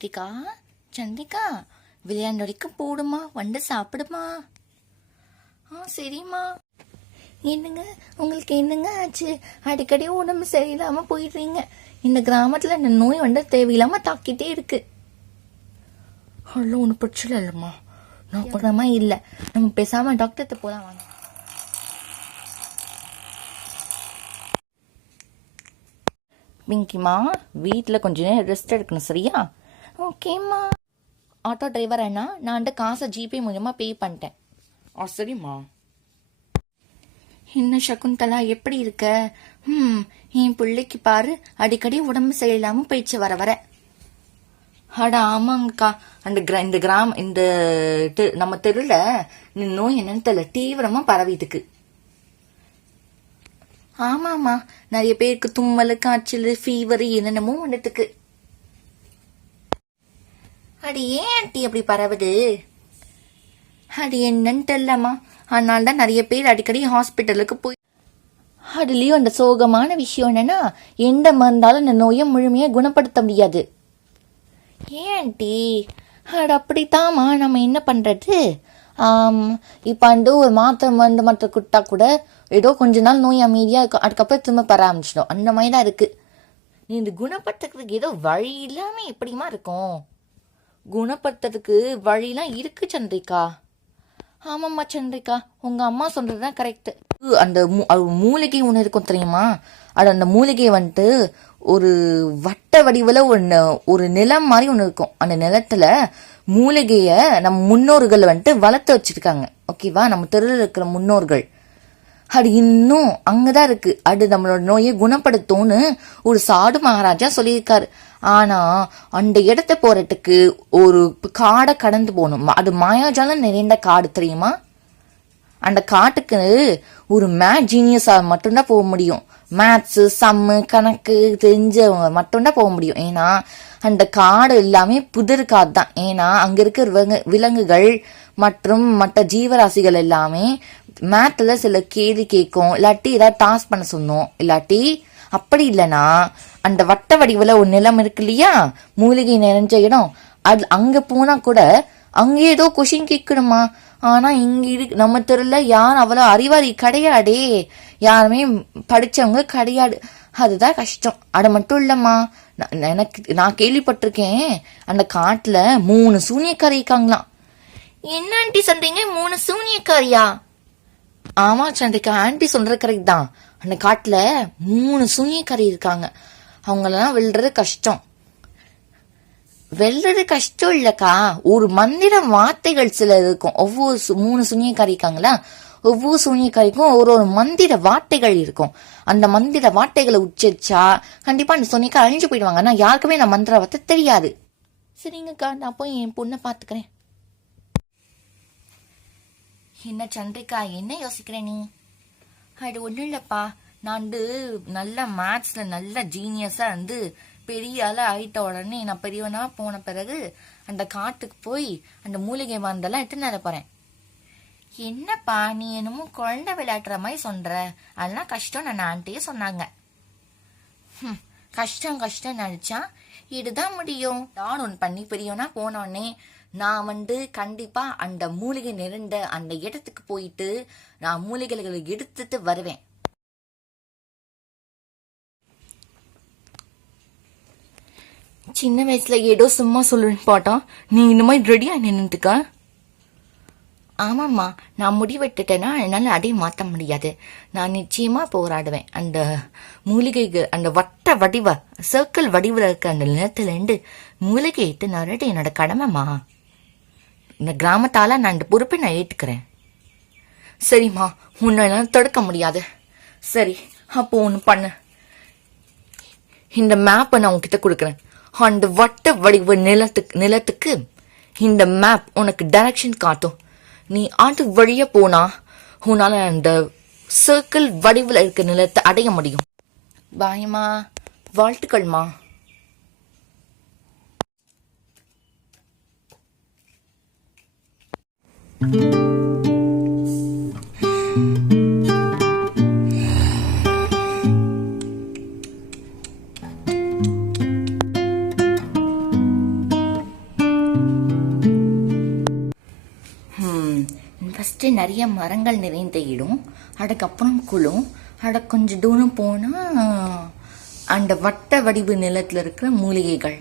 சந்திரிகா, சந்திரிகா, விளையாண்டு வரைக்கும் போடுமா, வந்து சாப்பிடுமா. சரிம்மா. என்னங்க, உங்களுக்கு என்னங்க ஆச்சு? அடிக்கடி உடம்பு சரியில்லாம போயிடுறீங்க. இந்த கிராமத்துல இந்த நோய் வந்து தேவையில்லாம தாக்கிட்டே இருக்கு. ஒன்றும் பிரச்சனை இல்லைம்மா, நான் பக்கமா இல்லை. நம்ம பேசாம டாக்டர்கிட்ட போலாம் வாங்க. பிங்கிம்மா, வீட்டில் கொஞ்ச நேரம் ரெஸ்ட் எடுக்கணும், சரியா? ஓகேம்மா. ஆட்டோ டிரைவர் அண்ணா, நான் அந்த காசை ஜிபே மூலமா பே பண்ணிட்டேன். சரிம்மா. என்ன சகுந்தலா, எப்படி இருக்க? என் பிள்ளைக்கு பாரு, அடிக்கடி உடம்பு சரியில்லாம போயிடுச்சு வர வர. ஆமாங்கக்கா, இந்த இந்த நம்ம தெருல நோய் என்னன்னு தெரியல, தீவிரமா பரவிதுக்கு. ஆமாமா, நிறைய பேருக்கு தும்மல், காய்ச்சல், ஃபீவர் என்னென்னமோ வந்துட்டுக்கு. அது ஏன் ஆண்டி அப்படி பரவுது? அது என்னன்னு தெரியலம்மா. அதனால தான் நிறைய பேர் அடிக்கடி ஹாஸ்பிட்டலுக்கு போய். அதுலயும் அந்த சோகமான விஷயம் என்னன்னா, எந்த மருந்தாலும் இந்த நோயை முழுமையா குணப்படுத்த முடியாது. ஏன் ஆண்டி? அது அப்படித்தாம்மா, நம்ம என்ன பண்றது? இப்போ ஒரு மாத்திரை மருந்து மாத்திரை கொடுத்தா கூட ஏதோ கொஞ்ச நாள் நோய் அமைதியா இருக்கும், அதுக்கப்புறம் திரும்ப பெற ஆரம்பிச்சிடும். அந்த மாதிரி தான் இருக்கு. நீ இந்த குணப்படுத்துறதுக்கு ஏதோ வழி இல்லாம எப்படிமா இருக்கும்? குணப்படுத்துறதுக்கு வழிலாம் இருக்கு சந்திரிகா. ஆமாம்மா சந்திரிகா, உங்க அம்மா சொல்றதுதான் கரெக்ட். அந்த மூலிகை ஒன்று இருக்கும் தெரியுமா? அது அந்த மூலிகை வந்துட்டு ஒரு வட்ட வடிவில் ஒரு நிலம் மாதிரி ஒன்று இருக்கும். அந்த நிலத்துல மூலிகைய நம்ம முன்னோர்கள் வந்துட்டு வளர்த்து வச்சிருக்காங்க. ஓகேவா? நம்ம தெருவில் இருக்கிற முன்னோர்கள். அது இன்னும் அங்கதான் இருக்கு. அது நம்மளோட நோயை குணப்படுத்தும்னு ஒரு சாடு மகாராஜா சொல்லியிருக்காரு. ஆனா அந்த இடத்த போறதுக்கு ஒரு காடை கடந்து போகணும். அது மாயாஜாலம் நிறைந்த காடு, தெரியுமா? அந்த காட்டுக்கு ஒரு மேத் ஜீனியஸா மட்டும்தான் போக முடியும். மேத்ஸ், சம்மு, கணக்கு தெரிஞ்சவங்க மட்டும்தான் போக முடியும். ஏன்னா அந்த காடு எல்லாமே புதிர் காடு தான். ஏன்னா அங்க இருக்கிற விலங்குகள் மற்றும் மற்ற ஜீவராசிகள் எல்லாமே மேத்ல சில கேள்வி கேட்கும், இல்லாட்டி ஏதாவது டாஸ் பண்ண சொன்னோம், இல்லாட்டி அப்படி இல்லைன்னா அந்த வட்ட வடிவுல ஒரு நிலம் இருக்கு இல்லையா, மூலிகை நிறைஞ்ச இடம், அது அங்க போனா கூட அங்கே ஏதோ கொஷின் கேட்கணுமா. ஆனா இங்க நம்ம தெருல யாரும் அவ்வளோ அறிவாளி கிடையாடே, யாருமே படிச்சவங்க கிடையாது. அதுதான் கஷ்டம். அது மட்டும் இல்லம்மா, நான் கேள்விப்பட்டிருக்கேன், அந்த காட்டுல 3 சூனியக்காரி இருக்காங்களாம். என்ன ஆண்டி சொல்றீங்க, 3 சூனியக்காரியா? ஆமா சந்திரிகா, ஆண்டி சொல்றது கரெக்ட் தான். அந்த காட்டுல 3 சூனியக்காரி இருக்காங்க. அவங்களெல்லாம் வெல்றது கஷ்டம். வெல்றது கஷ்டம் இல்லக்கா, ஒரு மந்திர வார்த்தைகள் சில இருக்கும். ஒவ்வொரு 3 சூனியக்காரி இருக்காங்களா, ஒவ்வொரு சூனியக்காரிக்கும் ஒரு மந்திர வார்த்தைகள் இருக்கும். அந்த மந்திர வார்த்தைகளை உச்சரிச்சா கண்டிப்பா அந்த சூனியக்காரி அழிஞ்சு போயிடுவாங்க. ஆனா யாருக்குமே நான் மந்திர வார்த்தை தெரியாது. சரிங்கக்கா, நான் போய் என் பொண்ணை பாத்துக்கிறேன். என்ன சந்திரிகா, என்ன யோசிக்கிற நீ? அது ஒன்றும் இல்லப்பா, நான் நல்ல மேத்ஸ்ல நல்ல ஜீனியஸா பெரிய ஆள ஆயிட்ட உடனே, நான் பெரியவனா போன பிறகு அந்த காட்டுக்கு போய் அந்த மூலிகை மருந்தெல்லாம் எடுத்து நட போறேன். என்னப்பா நீ என்னமோ குழந்தை விளையாடுற மாதிரி சொல்ற, அதெல்லாம் கஷ்டம். நான் ஆண்டியே சொன்னாங்க. கஷ்டம் கஷ்டம் நினைச்சா இதுதான் முடியும். நான் ஒன்று பண்ணி பெரியவனா போனோடனே நான் கண்டிப்பா அந்த மூலிகை நிறைந்த அந்த இடத்துக்கு போயிட்டு நான் மூலிகைகளை எடுத்துட்டு வருவேன். சின்ன வயசுல ஏதோ சும்மா சொல்லுன்னு பாட்டோம், நீ இந்த மாதிரி ரெடியா நின்னுட்டுக்கா? ஆமாம்மா, நான் முடிவெட்டுட்டேன்னா என்னால் அடைய மாற்ற முடியாது. நான் நிச்சயமா போராடுவேன். அந்த மூலிகைகள் அந்த வட்ட வடிவ சர்க்கிள் வடிவில் இருக்க அந்த நிலத்துல மூலிகை எடுத்து நரடு என்னோட கடமைமா. இந்த கிராமத்தால நான் இந்த பொறுப்பை நான் ஏற்றுக்கிறேன். சரிம்மா, உன்னெல்லாம் தடுக்க முடியாது. சரி, அப்போ ஒன்று பண்ணு. இந்த மேப்பை நான் உன்கிட்ட கொடுக்குறேன். அந்த வட்ட வடிவ நிலத்துக்கு இந்த மேப் உனக்கு டைரக்ஷன் காட்டும். நீ அது வழியா போனா உன்னால அந்த சர்க்கிள் வடிவில் இருக்க நிலத்தை அடைய முடியும். பாய்மா, வாழ்த்துக்கள்மா. ஃபஸ்ட்டு நிறைய மரங்கள் நிறைந்த இடம், அதுக்கப்புறம் குளம், அட கொஞ்சம் தூரம் போனால் அந்த வட்ட வடிவு நிலத்தில் இருக்கிற மூலிகைகள்.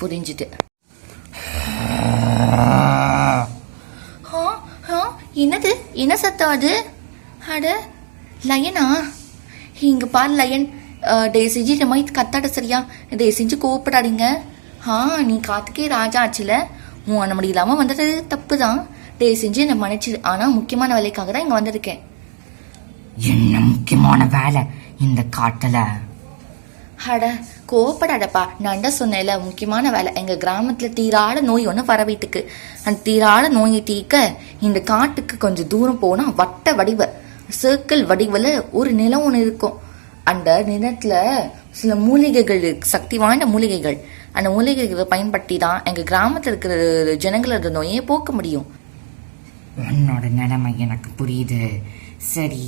புரிஞ்சுது. என்னது, என்ன சத்தம் அது? அட லயனா? இங்க பாரு லயன், தயவு செஞ்சு இந்த மாதிரி கத்தாட சரியா? தயவு செஞ்சு கோவப்படாதீங்க. நீ காத்துக்கே ராஜா ஆச்சுல, உன் அனுமதி இல்லாம வந்தது தப்பு தான். தயவு செஞ்சு என்னை மன்னிச்சிடு. ஆனா முக்கியமான வேலைக்காக தான் இங்க வந்திருக்கேன். என்ன முக்கியமான வேலை இந்த காட்டுல? அட கோவப்படாதப்பா, நான் தான் சொன்னேன்ல முக்கியமான வேலை. எங்க கிராமத்துல தீராத நோய் ஒன்று பரவிட்டுக்கு. அந்த தீராத நோயை தீர்க்க இந்த காட்டுக்கு கொஞ்சம் தூரம் போனா வட்ட வடிவ சர்க்கிள் வடிவில் ஒரு நிலம் ஒன்று இருக்கும். அந்த நிலத்துல சில மூலிகைகள், சக்தி வாய்ந்த மூலிகைகள். அந்த மூலிகைகளை பயன்படுத்தி தான் எங்க கிராமத்துல இருக்கிற ஜனங்களோட நோயை போக்க முடியும். உன்னோட நிலைமை எனக்கு புரியுது. சரி,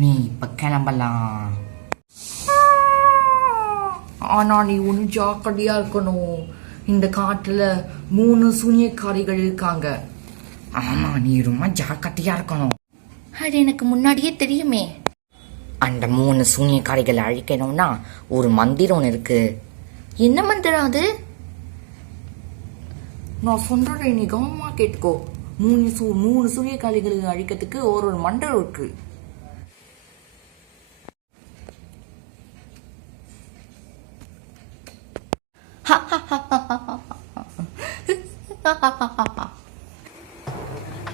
நீ இப்ப கிளம்பலாம். ஆனா நீ ஒண்ணு ஜாக்கிரதையா இருக்கணும். இந்த காட்டுல 3 சூனியக்காரிகள் இருக்காங்க. ஆமா, நீ ரொம்ப ஜாக்கிரதையா இருக்கணும். அது எனக்கு முன்னாடியே தெரியுமே. அந்த 3 சூனியக்காரிகளை அழிக்கணும்னா ஒரு மந்திரம் ஒன்று இருக்கு. என்ன மந்திரம் அது? நான் சொல்றேன், நீ கவனமா கேட்டுக்கோ. 3 சூனியக்காரிகளை அழிக்கிறதுக்கு ஒரு மந்திரம் இருக்கு.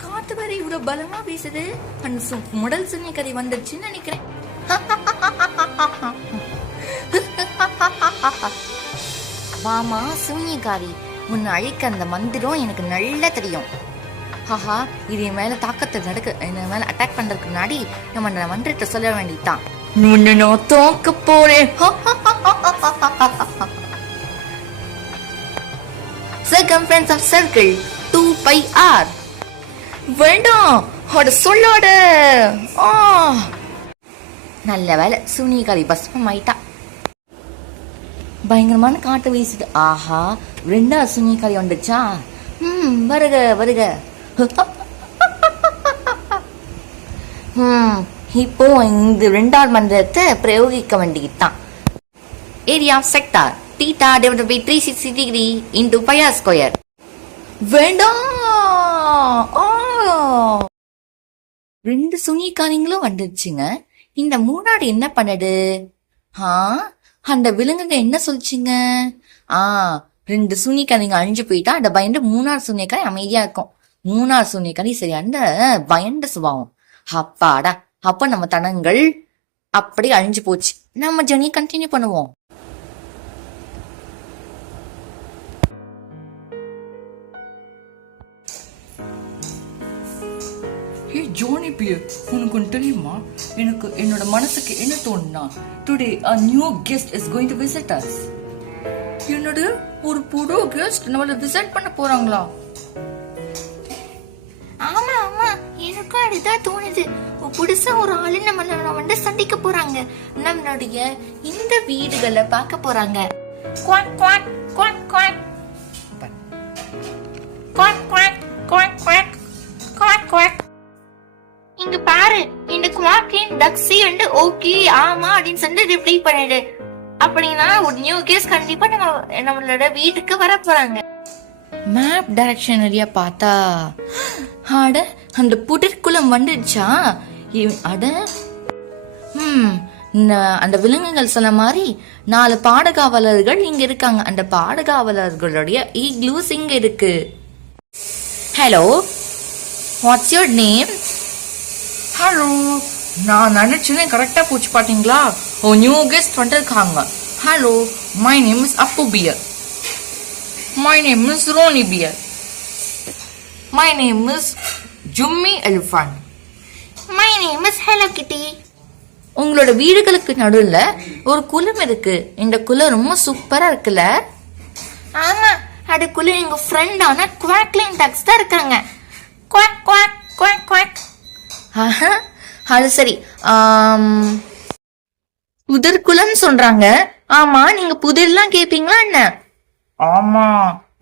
காத்து வரை இவ்வளவு பலமா பேசுது. அந்த முதல் சூனியக்காரி வந்துடுச்சுன்னு நினைக்கிறேன். வாமா சூனியக்காரி, உன்னை அழிக்க அந்த மந்திரம் எனக்கு நல்லா தெரியும். இது என் மேல தாக்கத்தை நடக்க, என் மேல அட்டாக் பண்றதுக்கு முன்னாடி நம்ம அந்த மந்திரத்தை சொல்ல வேண்டியதுதான். உன்னை நான் தோக்க போறேன். Circumference of circle 2πr. வேண்டாம், அட சொல்லாட. நல்ல வேலை, சூனியக்காரி பஸ்பம் ஆயிட்டா. பயங்கரமான காட்டு வீசுது. ஆஹா, 2வது சூனியக்காரி வந்துச்சா? வருக வருக. இப்போ இந்த 2வது மந்திரத்தை பிரயோகிக்க வேண்டியதுதான். Area sector theta divided by 360 degree into pi r square. வேண்டாம். 2 சூனியக்காரிங்களும் வந்துருச்சுங்க. இந்த 3வது என்ன பண்ணுது? அந்த விலங்குங்க என்ன சொல்லிச்சுங்க? 2 சூனியக்காரிங்க அழிஞ்சு போயிட்டா அந்த பயந்து 3வது சூனியக்காரி அமைதியா இருக்கும். 3வது சூனியக்காரி சரி அந்த பயந்த சுபாவம். அப்பாடா, அப்ப நம்ம தனங்கள் அப்படி அழிஞ்சு போச்சு. நம்ம ஜர்னி கண்டினியூ பண்ணுவோம். ஜோனி பியர், உனக்கு ஒன்று தெரியுமா? எனக்கு என்னோட மனசுக்கு என்ன தோணுனா, today a new guest is going to visit us. என்னோட ஒரு புது கெஸ்ட் நம்மள விசிட் பண்ண போறாங்களா? ஆமா ஆமா, எனக்கும் அதுதான் தோணுது. புதுசா ஒரு ஆளு நம்மள வந்து சந்திக்க போறாங்க. நம்மளுடைய இந்த வீடுகளை பார்க்க போறாங்க. Quack quack quack quack quack quack quack quack quack quack. இங்க பாரு, இந்த குவாக்கின் டக்ஸி வந்து ஓகே ஆமா அப்படின்னு சொல்லி ரிப்ளை பண்ணிடு. அப்படின்னா ஒரு நியூ கேஸ் கண்டிப்பா நம்மளோட வீட்டுக்கு வர போறாங்க. மேப் டைரக்ஷன் ஏரியா பார்த்தா அட அந்த புடற்குளம் வந்துடுச்சா? அட அந்த விலங்குகள் சொன்ன மாதிரி 4 பாடகாவலர்கள் இங்க இருக்காங்க. அந்த பாடகாவலர்களுடைய ஈக்ளூஸ் இங்க இருக்கு. Hello, what's your name? Hello, நான் நினைச்சேன் கரெக்டா போச்சு பாத்தீங்களா? ஓ, நியூ கெஸ்ட் வந்திருக்காங்க. Hello, my name is Appu bear. My name is Ronnie bear. My name is Jummy elephant. My name is Hello Kitty. உங்களோட வீடுகளுக்கு நடுவுல ஒரு குளம் இருக்கு. இந்த குளம் ரொம்ப சூப்பரா இருக்குல்ல? ஆமா, அதுக்குள்ள எங்க ஃப்ரெண்டான குவாக்லிங் டாக்ஸ் தான் இருக்காங்க. Quack quack quack quack. அது சரி, புதர்குலம் சொல்றாங்க. ஆமா, நீங்க புதிர்லாம் கேப்பீங்களா என்ன? ஆமா,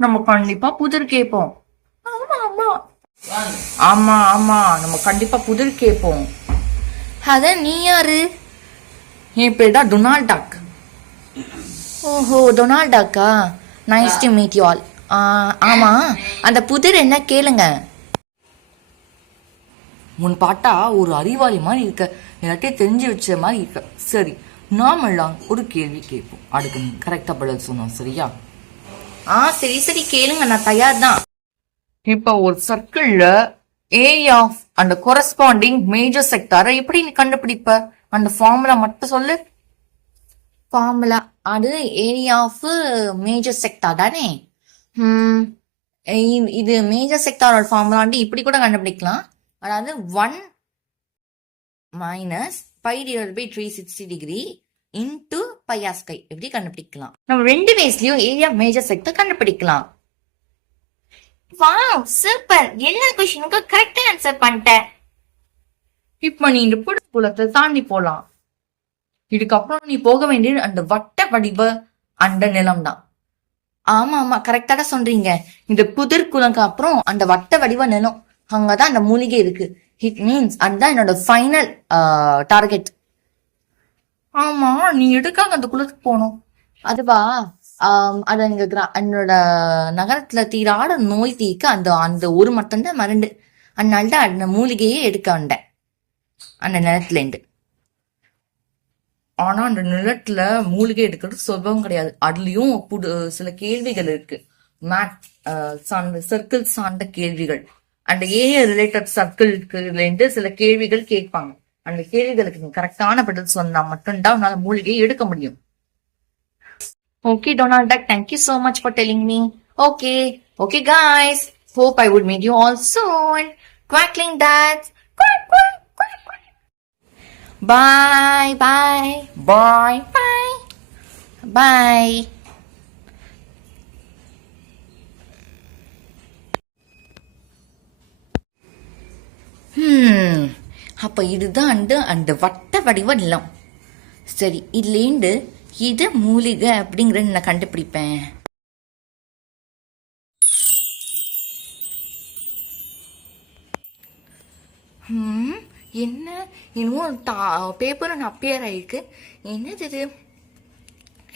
நம்ம கண்டிப்பா புதிர் கேட்போம். ஆமா ஆமா. ஆமா ஆமா, நம்ம கண்டிப்பா புதிர் கேட்போம். அதான் நீ யாரு? என் பேர் தான் டொனால்ட் டக். ஓஹோ, டொனால்டாக்கா. Nice to meet you all. ஆமா, அந்த புதிர் என்ன கேளுங்க. உன் பாட்டா ஒரு அறிவாளி மாதிரி இருக்க, எல்லாத்தையும் தெரிஞ்சு வச்ச மாதிரி இருக்க. சரி, நாமெல்லாம் ஒரு கேள்வி கேட்போம், அதுக்கு நீ கரெக்டா பதில் சொன்னோம், சரியா? சரி சரி கேளுங்க, நான் தயார் தான். இப்ப ஒரு சர்க்கிள்ல ஏரியா ஆஃப் அந்த கொரஸ்பாண்டிங் மேஜர் செக்டாரை எப்படி நீ கண்டுபிடிப்ப? அந்த ஃபார்முலா மட்டும் சொல்லு. ஃபார்முலா அது ஏரியா ஆஃப் மேஜர் செக்டார் தானே? இது மேஜர் செக்டாரோட ஃபார்முலாண்டி இப்படி கூட கண்டுபிடிக்கலாம். அதாவது 1 minus pi divide by 360 degree into pi R square எப்படி கண்டுபிடிக்கலாம். நம்ம ரெண்டு வேஸ்லயும் ஏரியா மேஜர் செக்டார் கண்டுபிடிக்கலாம். Wow, super! எல்லா क्वेश्चनக்கும் கரெக்ட்டா ஆன்சர் பண்ணிட்டேன். இப்ப நீ இந்த புலத்தை தாண்டி போலாம். இதுக்கப்புறம் நீ போக வேண்டியது அந்த வட்ட வடிவ அந்த நிலம் தான். ஆமா ஆமா, கரெக்டா தான் சொல்றீங்க. இந்த புதிர் குளங்க அப்புறம் அந்த வட்ட வடிவ நிலம், அங்கதான் அந்த மூலிகை இருக்கு. இட் மீன்ஸ் அதுதான் என்னோட ஃபைனல் டார்கெட். ஆமா, நீ எதுக்காக அந்த குளத்துக்கு போகணும்? அதுவா, அது எங்க என்னோட நகரத்துல தீராட நோய் தீர்க்க அந்த அந்த ஒரு மட்டும்தான் மருந்து. அதனால தான் அந்த மூலிகையே எடுக்க வந்தேன் அந்த நிலத்துல இருந்து. ஆனா அந்த நிலத்துல மூலிகை எடுக்கிறது சுலபம் கிடையாது. அதுலயும் சில கேள்விகள் இருக்கு. மேத் சார்ந்த சர்க்கிள் சார்ந்த கேள்விகள், அந்த ஏரியா ரிலேட்டட் சர்க்கிள்ல இருந்து சில கேள்விகள் கேட்பாங்க. அந்த கேள்விகளுக்கு நீ கரெக்டான பதில் சொன்னா மட்டும்தான் உன்னால மூலிகையை எடுக்க முடியும். Okay, Donald Duck, thank you so much for telling me. Okay, guys. Hope I would meet you all soon. Quackling ducks. Quack, quack, quack, quack. Bye, bye, bye. bye, bye. அப்ப இதுதான் அந்த வட்ட வடிவ நிலம். சரி, இதுலேருந்து இது மூலிகை அப்படிங்கறத நான் கண்டுபிடிப்பேன். என்ன இன்னும் பேப்பர் அப்பியர் ஆயிருக்கு. என்னது இது?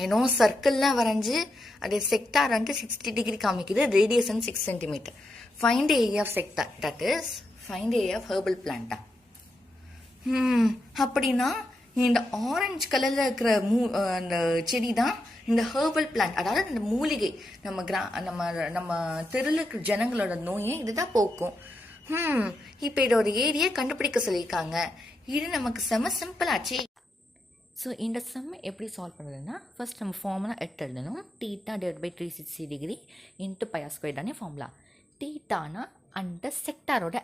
ஏன்னோ சர்க்கிள்லாம் வரைஞ்சு அது செக்டார் வந்து 60 டிகிரி காமிக்குது, radiation 6 centimetre. Find area of sector, that is find area of herbal planter. அப்படின்னா இந்த ஆரஞ்சு கலர்ல இருக்கிற அந்த செடி தான் இந்த ஹெர்பல் பிளான்ட், அதாவது இந்த மூலிகை. நம்ம தெருல இருக்கிற ஜனங்களோட நோயை இதுதான் போக்கும். இப்ப இதோட ஏரியா கண்டுபிடிக்க சொல்லியிருக்காங்க. இது நமக்கு செம சிம்பிள் ஆச்சு. ஸோ இந்த செம்ம எப்படி சால்வ் பண்ணுறதுன்னா, ஃபர்ஸ்ட் நம்ம ஃபார்முலா எழுதணும். Theta divide by 360 degree into pi R square தானே ஃபார்முலா. தீட்டானா அந்த செக்டாரோட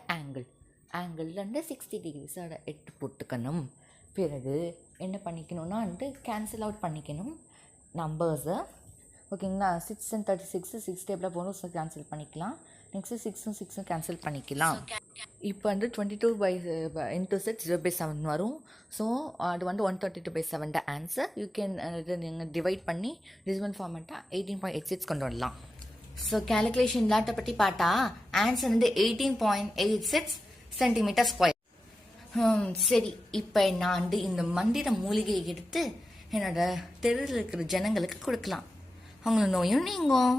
ஆங்கிள்லேருந்து 60 டிகிரிஸோட எட்டு போட்டுக்கணும். பிறகு என்ன பண்ணிக்கணும்னா வந்து கேன்சல் அவுட் பண்ணிக்கணும் நம்பர்ஸை. ஓகேங்களா? 6 and 36 6 டேபிளில் போகணும், ஸோ கேன்சல் பண்ணிக்கலாம். நெக்ஸ்ட்டு 6 6 கேன்சல் பண்ணிக்கலாம். இப்போ வந்து 22 by into 6 0/7 வரும். ஸோ அது வந்து 132/7 த ஆன்சர். யூ கேன் இதை நீங்கள் டிவைட் பண்ணி டிசிமல் ஃபார்மெட்டாக 18.86 கொண்டு வரலாம். ஸோ கேல்குலேஷன் லாட்டை பற்றி பார்த்தா ஆன்சர் வந்து 18.86 சென்டிமீட்டர் ஸ்கொயர். சரி, இப்போ நான் வந்து இந்த மந்திர மூலிகையை எடுத்து என்னோட தெருவில் இருக்கிற ஜனங்களுக்கு கொடுக்கலாம். அவங்கள நோயும் நீங்கும்.